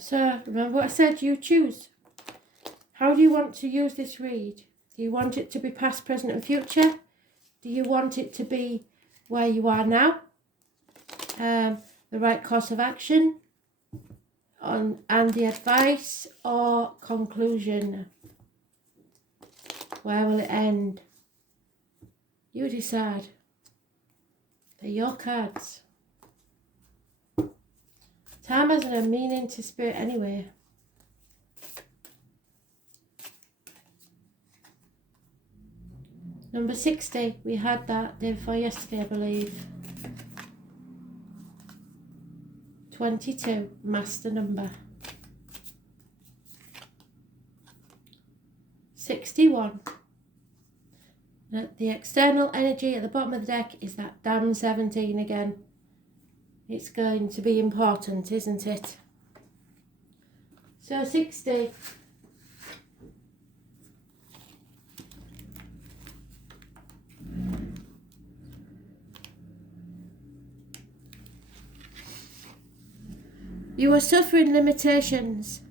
So, remember what I said, you choose. How do you want to use this read? Do you want it to be past, present and future? Do you want it to be where you are now? The right course of action? And the advice or conclusion? Where will it end? You decide. They're your cards. Time has a meaning to spirit anyway. Number 60, we had that day before yesterday, I believe. 22, master number. 61. The external energy at the bottom of the deck is that damn 17 again. It's going to be important, isn't it? So 60. You are suffering limitations.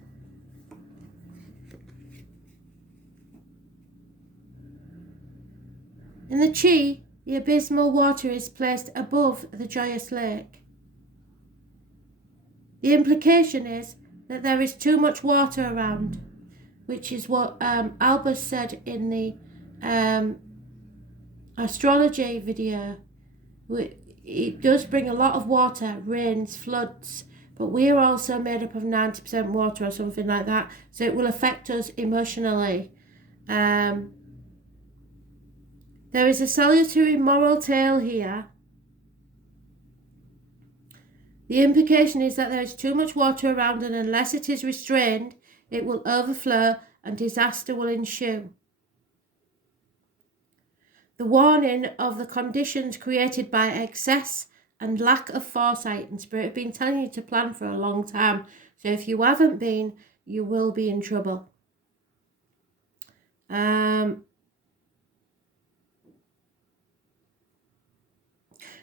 In the Chi, the abysmal water is placed above the joyous lake. The implication is that there is too much water around, which is what Albus said in the astrology video. It does bring a lot of water, rains, floods, but we are also made up of 90% water or something like that, so it will affect us emotionally. There is a salutary moral tale here. The implication is that there is too much water around, and unless it is restrained, it will overflow and disaster will ensue. The warning of the conditions created by excess and lack of foresight and spirit have been telling you to plan for a long time. So if you haven't been, you will be in trouble.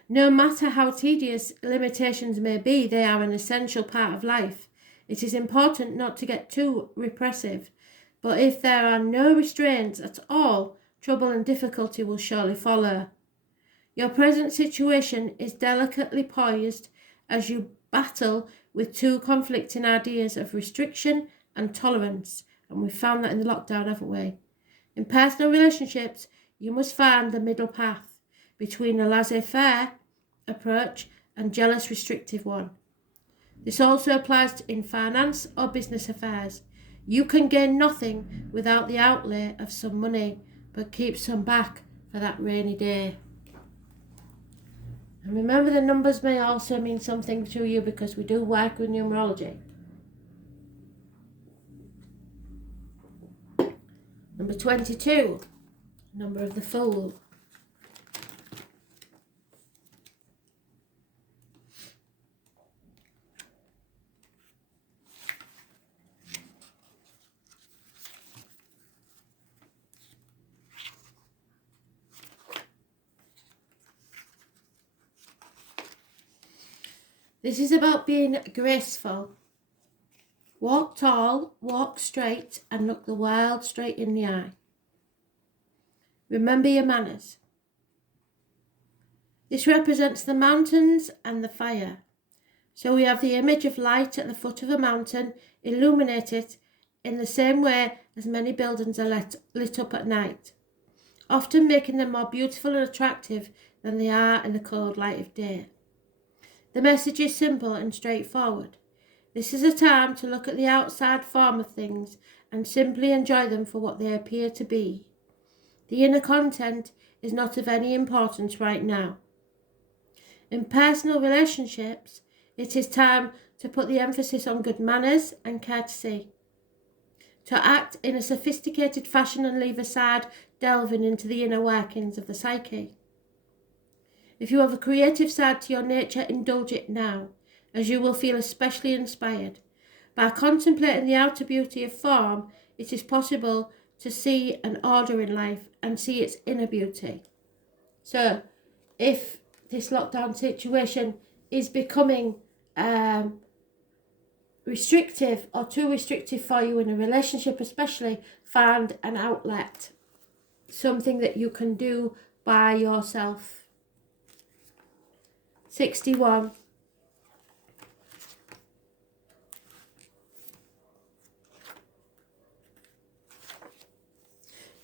No matter how tedious limitations may be, they are an essential part of life. It is important not to get too repressive, but if there are no restraints at all, trouble and difficulty will surely follow. Your present situation is delicately poised as you battle with two conflicting ideas of restriction and tolerance, and we've found that in the lockdown, haven't we? In personal relationships, you must find the middle path between a laissez-faire approach and jealous restrictive one. This also applies in finance or business affairs. You can gain nothing without the outlay of some money, but keep some back for that rainy day. And remember, the numbers may also mean something to you because we do work with numerology. Number 22, number of the Fool. This is about being graceful. Walk tall, walk straight, and look the world straight in the eye. Remember your manners. This represents the mountains and the fire. So we have the image of light at the foot of a mountain, illuminate it in the same way as many buildings are lit up at night, often making them more beautiful and attractive than they are in the cold light of day. The message is simple and straightforward. This is a time to look at the outside form of things and simply enjoy them for what they appear to be. The inner content is not of any importance right now. In personal relationships, it is time to put the emphasis on good manners and courtesy, to act in a sophisticated fashion and leave aside delving into the inner workings of the psyche. If you have a creative side to your nature, indulge it now, as you will feel especially inspired. By contemplating the outer beauty of form, it is possible to see an order in life and see its inner beauty. So, if this lockdown situation is becoming restrictive or too restrictive for you in a relationship especially, find an outlet. Something that you can do by yourself. 61.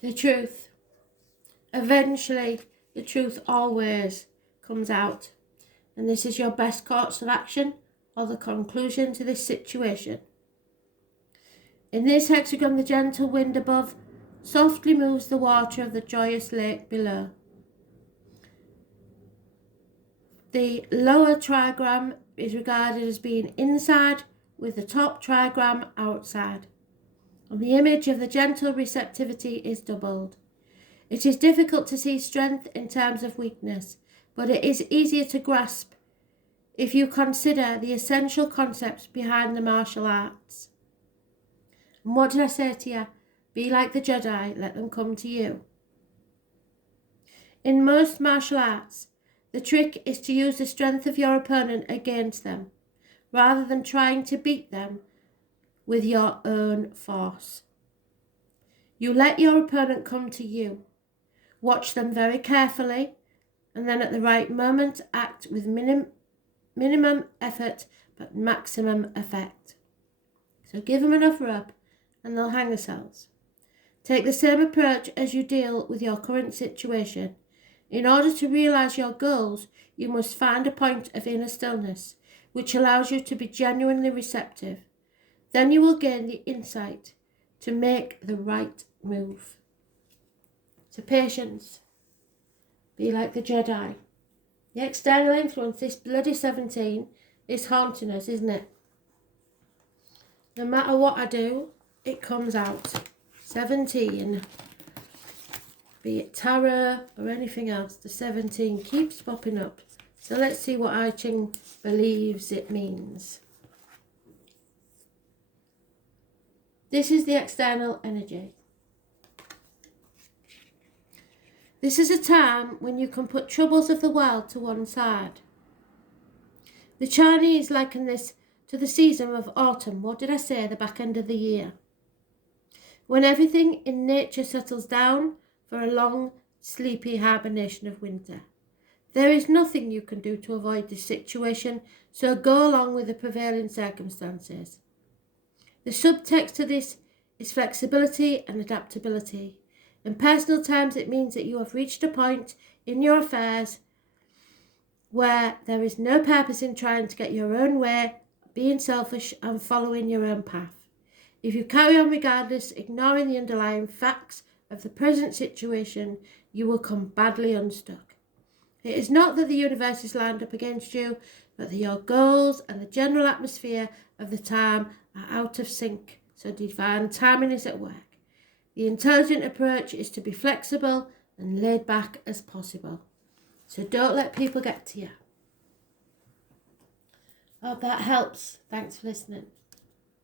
The truth. Eventually, the truth always comes out. And this is your best course of action or the conclusion to this situation. In this hexagon, the gentle wind above softly moves the water of the joyous lake below. The lower trigram is regarded as being inside, with the top trigram outside. And the image of the gentle receptivity is doubled. It is difficult to see strength in terms of weakness, but it is easier to grasp if you consider the essential concepts behind the martial arts. And what did I say to you? Be like the Jedi, let them come to you. In most martial arts, the trick is to use the strength of your opponent against them, rather than trying to beat them with your own force. You let your opponent come to you. Watch them very carefully, and then at the right moment, act with minimum effort but maximum effect. So give them enough rope and they'll hang themselves. Take the same approach as you deal with your current situation. In order to realize your goals, you must find a point of inner stillness, which allows you to be genuinely receptive. Then you will gain the insight to make the right move. So patience. Be like the Jedi. The external influence, this bloody 17, is haunting us, isn't it? No matter what I do, it comes out. 17. Be it tarot or anything else, the 17 keeps popping up. So let's see what Ching believes it means. This is the external energy. This is a time when you can put troubles of the world to one side. The Chinese liken this to the season of autumn. What did I say? The back end of the year. When everything in nature settles down for a long, sleepy hibernation of winter. There is nothing you can do to avoid this situation, so go along with the prevailing circumstances. The subtext to this is flexibility and adaptability. In personal terms, it means that you have reached a point in your affairs where there is no purpose in trying to get your own way, being selfish and following your own path. If you carry on regardless, ignoring the underlying facts of the present situation, you will come badly unstuck. It is not that the universe is lined up against you, but that your goals and the general atmosphere of the time are out of sync, so divine timing is at work. The intelligent approach is to be flexible and laid back as possible. So don't let people get to you. Hope that helps. Thanks for listening.